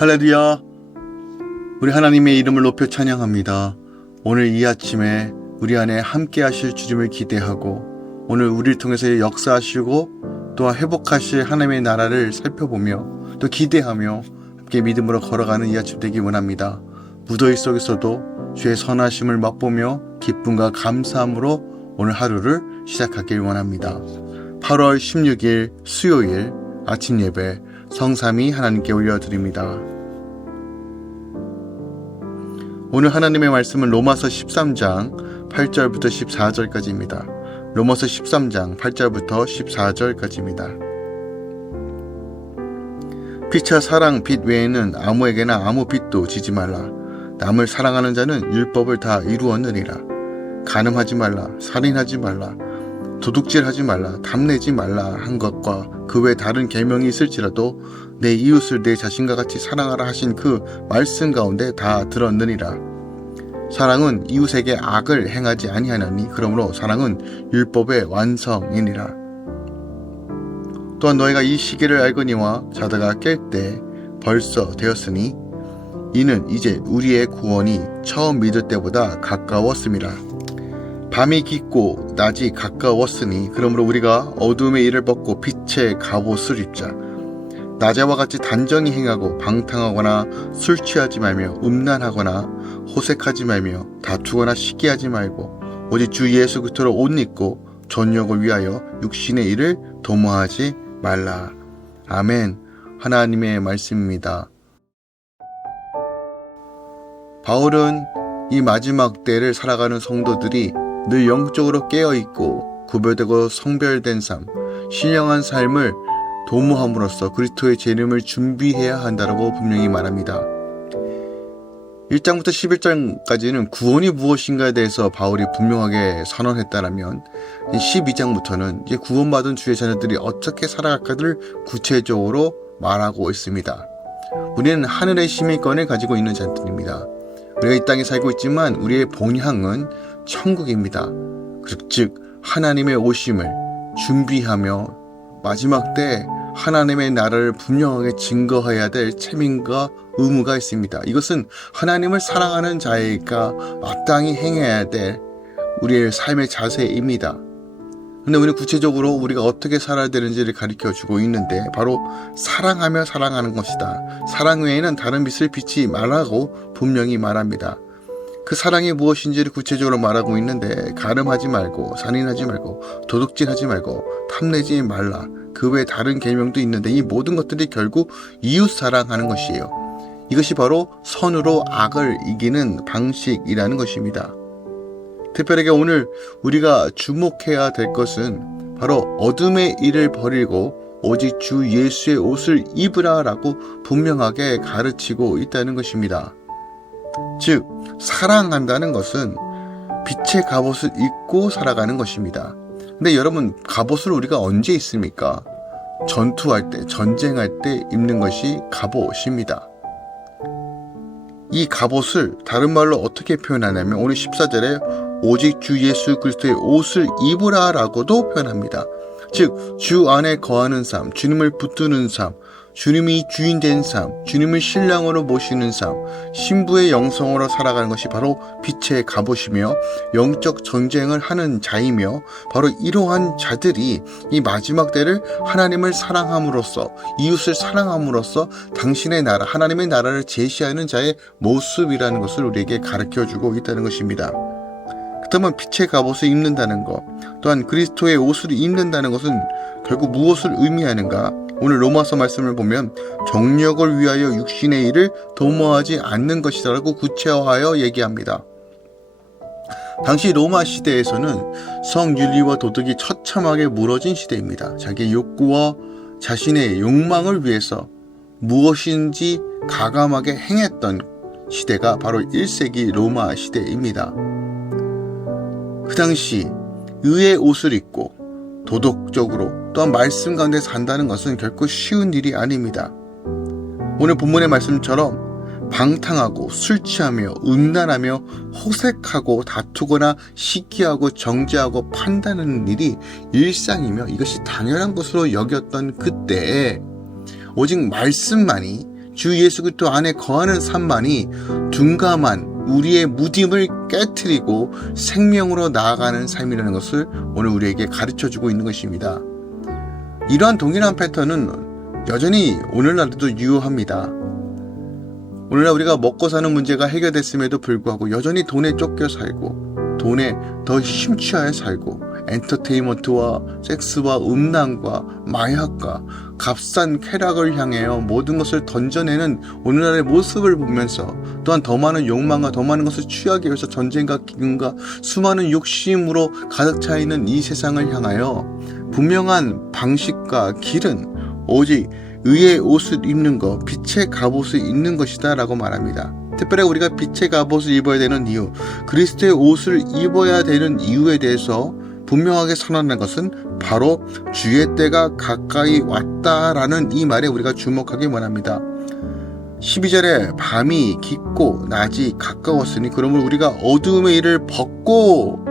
할렐루야. 우리 하나님의 이름을 높여 찬양합니다. 오늘 이 아침에 우리 안에 함께 하실 주님을 기대하고 오늘 우리를 통해서 역사하시고 또한 회복하실 하나님의 나라를 살펴보며 또 기대하며 함께 믿음으로 걸어가는 이 아침 되기 원합니다. 무더위 속에서도 주의 선하심을 맛보며 기쁨과 감사함으로 오늘 하루를 시작하길 원합니다. 8월 16일 수요일 아침 예배 성삼위 하나님께 올려드립니다. 오늘 하나님의 말씀은 로마서 13장 8절부터 14절까지입니다. 로마서 13장 8절부터 14절까지입니다. 피차 사랑 빚 외에는 아무에게나 아무 빚도 지지 말라. 남을 사랑하는 자는 율법을 다 이루었느니라. 간음하지 말라, 살인하지 말라, 도둑질하지 말라, 탐내지 말라 한 것과 그 외 다른 계명이 있을지라도 내 이웃을 내 자신과 같이 사랑하라 하신 그 말씀 가운데 다 들었느니라. 사랑은 이웃에게 악을 행하지 아니하나니 그러므로 사랑은 율법의 완성이니라. 또한 너희가 이 시기를 알거니와 자다가 깰 때 벌써 되었으니 이는 이제 우리의 구원이 처음 믿을 때보다 가까웠음이라. 밤이 깊고 낮이 가까웠으니 그러므로 우리가 어둠의 일을 벗고 빛의 갑옷을 입자. 낮에와 같이 단정히 행하고 방탕하거나 술 취하지 말며 음란하거나 호색하지 말며 다투거나 시기하지 말고 오직 주 예수 그리스도로 옷 입고 전역을 위하여 육신의 일을 도모하지 말라. 아멘. 하나님의 말씀입니다. 바울은 이 마지막 때를 살아가는 성도들이 늘 영적으로 깨어있고 구별되고 성별된 삶, 신령한 삶을 도모함으로써 그리스도의 재림을 준비해야 한다고 분명히 말합니다. 1장부터 11장까지는 구원이 무엇인가에 대해서 바울이 분명하게 선언했다면 12장부터는 이제 구원받은 주의 자녀들이 어떻게 살아갈까를 구체적으로 말하고 있습니다. 우리는 하늘의 시민권을 가지고 있는 자들입니다. 우리가 이 땅에 살고 있지만 우리의 본향은 천국입니다. 즉 하나님의 오심을 준비하며 마지막 때 하나님의 나라를 분명하게 증거해야 될 책임과 의무가 있습니다. 이것은 하나님을 사랑하는 자가 마땅히 행해야 될 우리의 삶의 자세입니다. 그런데 우리는 구체적으로 우리가 어떻게 살아야 되는지를 가르쳐주고 있는데 바로 사랑하며 살아가는 것이다. 사랑 외에는 다른 빛을 비치지 말라고 분명히 말합니다. 그 사랑이 무엇인지를 구체적으로 말하고 있는데 간음하지 말고 살인하지 말고 도둑질하지 말고 탐내지 말라. 그 외에 다른 계명도 있는데 이 모든 것들이 결국 이웃 사랑하는 것이에요. 이것이 바로 선으로 악을 이기는 방식이라는 것입니다. 특별하게 오늘 우리가 주목해야 될 것은 바로 어둠의 일을 버리고 오직 주 예수의 옷을 입으라 라고 분명하게 가르치고 있다는 것입니다. 즉 사랑한다는 것은 빛의 갑옷을 입고 살아가는 것입니다. 근데 여러분, 갑옷을 우리가 언제 입습니까? 전투할 때, 전쟁할 때 입는 것이 갑옷입니다. 이 갑옷을 다른 말로 어떻게 표현하냐면 오늘 14절에 오직 주 예수 그리스도의 옷을 입으라 라고도 표현합니다. 즉 주 안에 거하는 삶, 주님을 붙드는 삶, 주님이 주인 된 삶, 주님을 신랑으로 모시는 삶, 신부의 영성으로 살아가는 것이 바로 빛의 갑옷이며 영적 전쟁을 하는 자이며 바로 이러한 자들이 이 마지막 때를 하나님을 사랑함으로써 이웃을 사랑함으로써 당신의 나라, 하나님의 나라를 제시하는 자의 모습이라는 것을 우리에게 가르쳐주고 있다는 것입니다. 그렇다면 빛의 갑옷을 입는다는 것, 또한 그리스도의 옷을 입는다는 것은 결국 무엇을 의미하는가? 오늘 로마서 말씀을 보면 정력을 위하여 육신의 일을 도모하지 않는 것이다 라고 구체화하여 얘기합니다. 당시 로마 시대에서는 성윤리와 도덕이 처참하게 무너진 시대입니다. 자기의 욕구와 자신의 욕망을 위해서 무엇인지 가감하게 행했던 시대가 바로 1세기 로마 시대입니다. 그 당시 의의 옷을 입고 도덕적으로 또한 말씀 가운데 산다는 것은 결코 쉬운 일이 아닙니다. 오늘 본문의 말씀처럼 방탕하고 술 취하며 음란하며 호색하고 다투거나 시기하고 정죄하고 판단하는 일이 일상이며 이것이 당연한 것으로 여겼던 그때에 오직 말씀만이 주 예수 그리스도 안에 거하는 삶만이 둔감한 우리의 무딤을 깨트리고 생명으로 나아가는 삶이라는 것을 오늘 우리에게 가르쳐주고 있는 것입니다. 이러한 동일한 패턴은 여전히 오늘날에도 유효합니다. 오늘날 우리가 먹고 사는 문제가 해결됐음에도 불구하고 여전히 돈에 쫓겨 살고 돈에 더 심취하여 살고 엔터테인먼트와 섹스와 음란과 마약과 값싼 쾌락을 향하여 모든 것을 던져내는 오늘날의 모습을 보면서 또한 더 많은 욕망과 더 많은 것을 취하기 위해서 전쟁과 기근과 수많은 욕심으로 가득 차 있는 이 세상을 향하여 분명한 방식과 길은 오직 의의 옷을 입는 것, 빛의 갑옷을 입는 것이다 라고 말합니다. 특별히 우리가 빛의 갑옷을 입어야 되는 이유, 그리스도의 옷을 입어야 되는 이유에 대해서 분명하게 선언한 것은 바로 주의 때가 가까이 왔다라는 이 말에 우리가 주목하기 원합니다. 12절에 밤이 깊고 낮이 가까웠으니 그러므로 우리가 어두움의 일을 벗고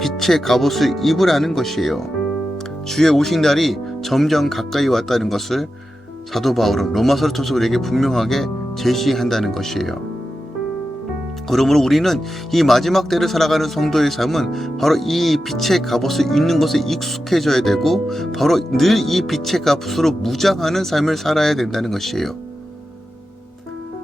빛의 갑옷을 입으라는 것이에요. 주의 오신 날이 점점 가까이 왔다는 것을 사도 바울은 로마서를 통해서 우리에게 분명하게 제시한다는 것이에요. 그러므로 우리는 이 마지막 때를 살아가는 성도의 삶은 바로 이 빛의 갑옷을 입는 것에 익숙해져야 되고 바로 늘 이 빛의 갑옷으로 무장하는 삶을 살아야 된다는 것이에요.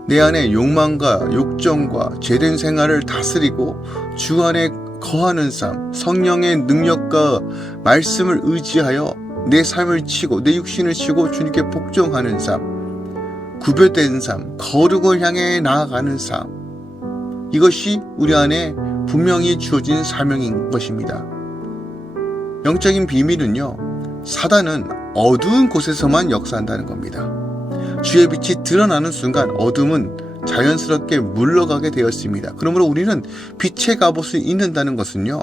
내 안에 욕망과 욕정과 죄된 생활을 다스리고 주 안에 거하는 삶, 성령의 능력과 말씀을 의지하여 내 삶을 치고 내 육신을 치고 주님께 복종하는 삶, 구별된 삶, 거룩을 향해 나아가는 삶, 이것이 우리 안에 분명히 주어진 사명인 것입니다. 영적인 비밀은요, 사단은 어두운 곳에서만 역사한다는 겁니다. 주의 빛이 드러나는 순간 어둠은 자연스럽게 물러가게 되었습니다. 그러므로 우리는 빛의 갑옷을 입는다는 것은요,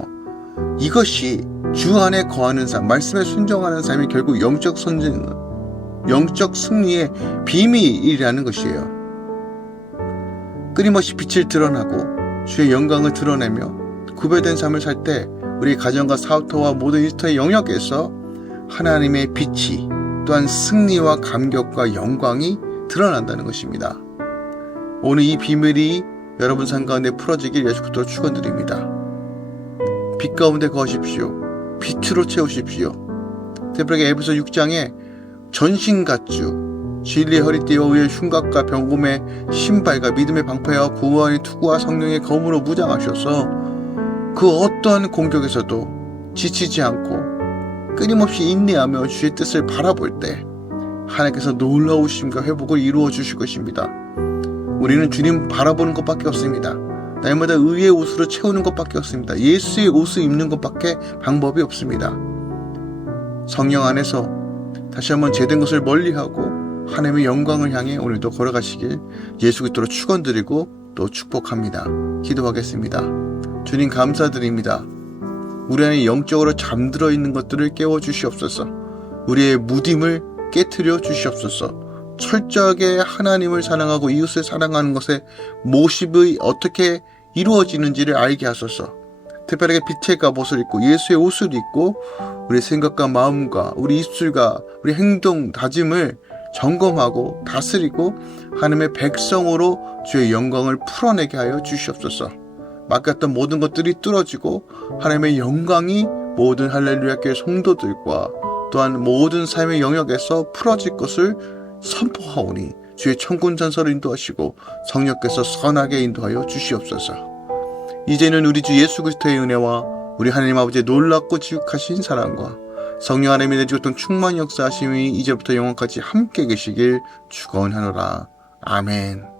이것이 주 안에 거하는 삶, 말씀에 순종하는 삶이 결국 영적 승리의 비밀이라는 것이에요. 끊임없이 빛을 드러나고 주의 영광을 드러내며 구별된 삶을 살 때 우리 가정과 사업터와 모든 일터의 영역에서 하나님의 빛이 또한 승리와 감격과 영광이 드러난다는 것입니다. 오늘 이 비밀이 여러분 삶 가운데 풀어지길 예수 그리스도로 축원드립니다. 빛 가운데 거하십시오. 빛으로 채우십시오. 특별히 에베소 6장에 전신갑주 진리의 허리띠와 의의 흉곽과 병곰의 신발과 믿음의 방패와 구원의 투구와 성령의 검으로 무장하셔서 그 어떠한 공격에서도 지치지 않고 끊임없이 인내하며 주의 뜻을 바라볼 때 하나님께서 놀라우심과 회복을 이루어 주실 것입니다. 우리는 주님 바라보는 것밖에 없습니다. 날마다 의의 옷으로 채우는 것밖에 없습니다. 예수의 옷을 입는 것밖에 방법이 없습니다. 성령 안에서 다시 한번 제된 것을 멀리하고 하나님의 영광을 향해 오늘도 걸어가시길 예수 그리스도로 축원드리고 또 축복합니다. 기도하겠습니다. 주님 감사드립니다. 우리 안에 영적으로 잠들어 있는 것들을 깨워 주시옵소서. 우리의 무딤을 깨트려 주시옵소서. 철저하게 하나님을 사랑하고 이웃을 사랑하는 것의 모습이 어떻게 이루어지는지를 알게 하소서. 특별하게 빛의 갑옷을 입고 예수의 옷을 입고 우리 생각과 마음과 우리 입술과 우리 행동, 다짐을 점검하고 다스리고 하나님의 백성으로 주의 영광을 풀어내게 하여 주시옵소서. 맡겼던 모든 것들이 뚫어지고 하나님의 영광이 모든 할렐루야 교회 성도들과 또한 모든 삶의 영역에서 풀어질 것을 선포하오니 주의 천군 전설을 인도하시고 성령께서 선하게 인도하여 주시옵소서. 이제는 우리 주 예수 그리스도의 은혜와 우리 하나님 아버지의 놀랍고 지극하신 사랑과 성령 하나님의 내주셨던 충만 역사하심이 이제부터 영원까지 함께 계시길 축원하노라. 아멘.